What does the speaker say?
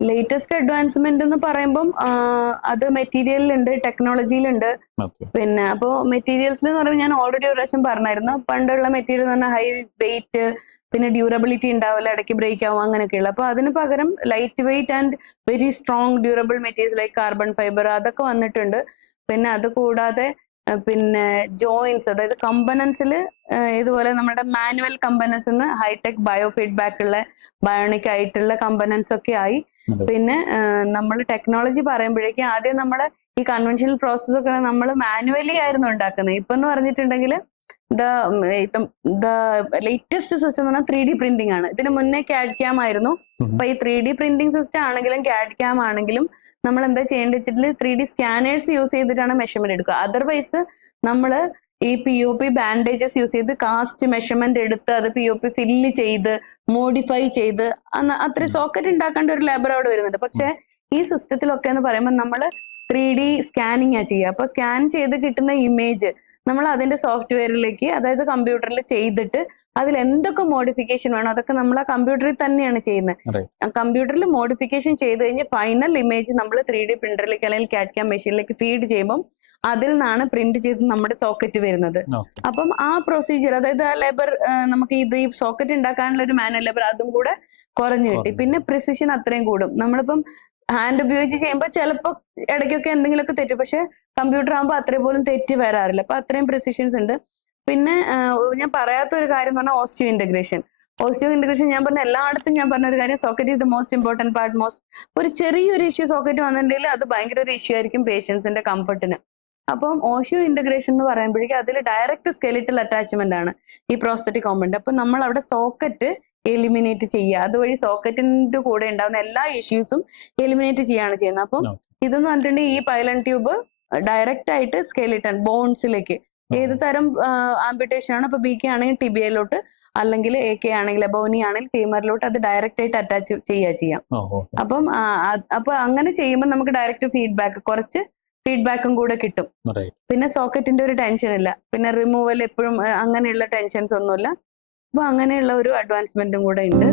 Latest advancement എന്ന് പറയുമ്പം അത് മെറ്റീരിയലിലുണ്ട്, ടെക്നോളജിയിലുണ്ട്. ഓക്കെ. പിന്നെ അപ്പോൾ മെറ്റീരിയൽസിൽ എന്ന് പറയുമ്പോൾ ഞാൻ ഓൾറെഡി ഒരു പ്രാവശ്യം പറഞ്ഞായിരുന്നു, പണ്ടുള്ള മെറ്റീരിയൽ എന്ന് പറഞ്ഞാൽ ഹൈ വെയിറ്റ്, പിന്നെ ഡ്യൂറബിലിറ്റി ഉണ്ടാവില്ല, ഇടയ്ക്ക് ബ്രേക്ക് ആവും, അങ്ങനെയൊക്കെയുള്ള. അപ്പോൾ അതിന് പകരം light weight and very strong durable materials like carbon fibre അതൊക്കെ വന്നിട്ടുണ്ട്. പിന്നെ അത് കൂടാതെ പിന്നെ ജോയിൻസ്, അതായത് കമ്പനൻസിൽ ഇതുപോലെ നമ്മുടെ മാനുവൽ കമ്പനൻസ് നിന്ന് ഹൈടെക് ബയോ ഫീഡ്ബാക്ക് ഉള്ള ബയോണിക് ആയിട്ടുള്ള കമ്പനൻസ് ഒക്കെ ആയി. അതെ. പിന്നെ നമ്മൾ ടെക്നോളജി പറയുമ്പോഴേക്കും ആദ്യം നമ്മൾ ഈ കൺവെൻഷണൽ പ്രോസസ് ഒക്കെ നമ്മൾ മാനുവലി ആയിരുന്നു ഉണ്ടാക്കുന്നത്. ഇപ്പൊ എന്ന് പറഞ്ഞിട്ടുണ്ടെങ്കിൽ ദ ലേറ്റസ്റ്റ് സിസ്റ്റം എന്ന് പറഞ്ഞാൽ 3D പ്രിന്റിംഗ് ആണ്. ഇതിന് മുന്നേ CAD CAM ആയിരുന്നു. അപ്പൊ ഈ 3D പ്രിന്റിംഗ് സിസ്റ്റം ആണെങ്കിലും CAD CAM ആണെങ്കിലും നമ്മൾ എന്താ ചെയ്യേണ്ടത് വെച്ചിട്ടുണ്ടെങ്കിൽ 3D സ്കാനേഴ്സ് യൂസ് ചെയ്തിട്ടാണ് മെഷർമെന്റ് എടുക്കുക. അതർവൈസ് നമ്മൾ ഈ POP ബാൻഡേജസ് യൂസ് ചെയ്ത് കാസ്റ്റ് മെഷർമെന്റ് എടുത്ത് അത് POP ഫില്ല് ചെയ്ത് മോഡിഫൈ ചെയ്ത് അത്രയും സോക്കറ്റ് ഉണ്ടാക്കേണ്ട ഒരു ലേബർ അവിടെ വരുന്നുണ്ട്. പക്ഷെ ഈ സിസ്റ്റത്തിലൊക്കെ എന്ന് പറയുമ്പോൾ നമ്മൾ 3D സ്കാനിങ് ആ ചെയ്യുക. അപ്പൊ സ്കാൻ ചെയ്ത് കിട്ടുന്ന ഇമേജ് നമ്മൾ അതിന്റെ സോഫ്റ്റ്വെയറിലേക്ക്, അതായത് കമ്പ്യൂട്ടറിൽ ചെയ്തിട്ട് അതിൽ എന്തൊക്കെ മോഡിഫിക്കേഷൻ വേണോ അതൊക്കെ നമ്മൾ ആ കമ്പ്യൂട്ടറിൽ തന്നെയാണ് ചെയ്യുന്നത്. അതെ. കമ്പ്യൂട്ടറിൽ മോഡിഫിക്കേഷൻ ചെയ്ത് കഴിഞ്ഞ് ഫൈനൽ ഇമേജ് നമ്മൾ 3D പ്രിന്ററിലേക്ക് അല്ലെങ്കിൽ CAD CAM മെഷീനിലേക്ക് ഫീഡ് ചെയ്യുമ്പോൾ അതിൽ നിന്നാണ് പ്രിന്റ് ചെയ്ത് നമ്മുടെ സോക്കറ്റ് വരുന്നത്. ഓക്കെ. അപ്പം ആ പ്രൊസീജിയർ, അതായത് ആ ലേബർ, നമുക്ക് ഈ സോക്കറ്റ് ഉണ്ടാക്കാനുള്ള ഒരു മാനുവൽ ലേബർ അതും കൂടെ കുറഞ്ഞു കിട്ടി. പിന്നെ പ്രിസിഷൻ അത്രയും കൂടും. നമ്മളിപ്പം ഹാൻഡ് ഉപയോഗിച്ച് ചെയ്യുമ്പോൾ ചിലപ്പോൾ ഇടയ്ക്കൊക്കെ എന്തെങ്കിലുമൊക്കെ തെറ്റും, പക്ഷെ കമ്പ്യൂട്ടർ ആകുമ്പോൾ അത്രയും പോലും തെറ്റ് വരാറില്ല. അപ്പൊ അത്രയും പ്രിസിഷൻസ് ഉണ്ട്. പിന്നെ ഞാൻ പറയാത്ത ഒരു കാര്യം എന്ന് പറഞ്ഞാൽ ഓസ്റ്റിയോ ഇന്റഗ്രേഷൻ. ഓസ്റ്റിയോ ഇന്റഗ്രേഷൻ ഞാൻ പറഞ്ഞ എല്ലായിടത്തും ഞാൻ പറഞ്ഞ ഒരു കാര്യം, socket is the most important part. ഒരു ചെറിയൊരു ഇഷ്യൂ സോക്കറ്റ് വന്നിട്ടുണ്ടെങ്കിൽ അത് ഭയങ്കര ഒരു ഇഷ്യൂ ആയിരിക്കും പേഷ്യൻസിന്റെ കംഫർട്ടിന്. അപ്പം ഓസ്റ്റിയോ ഇന്റഗ്രേഷൻ എന്ന് പറയുമ്പോഴേക്കും അതിൽ ഡയറക്റ്റ് സ്കെലിറ്റൽ അറ്റാച്ച്മെന്റ് ആണ് ഈ പ്രോസ്തറ്റിക് കോമ്പൗണ്ട്. അപ്പൊ നമ്മൾ അവിടെ സോക്കറ്റ് എലിമിനേറ്റ് ചെയ്യുക, അതുവഴി സോക്കറ്റിന്റെ കൂടെ ഉണ്ടാകുന്ന എല്ലാ ഇഷ്യൂസും എലിമിനേറ്റ് ചെയ്യാണ് ചെയ്യുന്നത്. അപ്പം ഇതെന്ന് പറഞ്ഞിട്ടുണ്ടെങ്കിൽ ഈ പൈലൺ ട്യൂബ് ഡയറക്റ്റ് ആയിട്ട് സ്കെലിറ്റൺ ബോൺസിലേക്ക് ഏത് തരം ആംബിറ്റേഷൻ ആണ്, ഇപ്പൊ BK ആണെങ്കിൽ ടിബിയയിലോട്ട്, അല്ലെങ്കിൽ AK ആണെങ്കിൽ ബോനി ആണെങ്കിൽ ഫീമറിലോട്ട് അത് ഡയറക്റ്റ് ആയിട്ട് അറ്റാച്ച് ചെയ്യാം. അപ്പം അപ്പൊ അങ്ങനെ ചെയ്യുമ്പോൾ നമുക്ക് ഡയറക്റ്റ് ഫീഡ്ബാക്ക്, കുറച്ച് ഫീഡ്ബാക്കും കൂടെ കിട്ടും. പിന്നെ സോക്കറ്റിന്റെ ഒരു ടെൻഷൻ ഇല്ല, പിന്നെ റിമൂവൽ എപ്പോഴും അങ്ങനെയുള്ള ടെൻഷൻസ് ഒന്നുമില്ല. അപ്പൊ അങ്ങനെയുള്ള ഒരു അഡ്വാൻസ്മെന്റും കൂടെ ഉണ്ട്.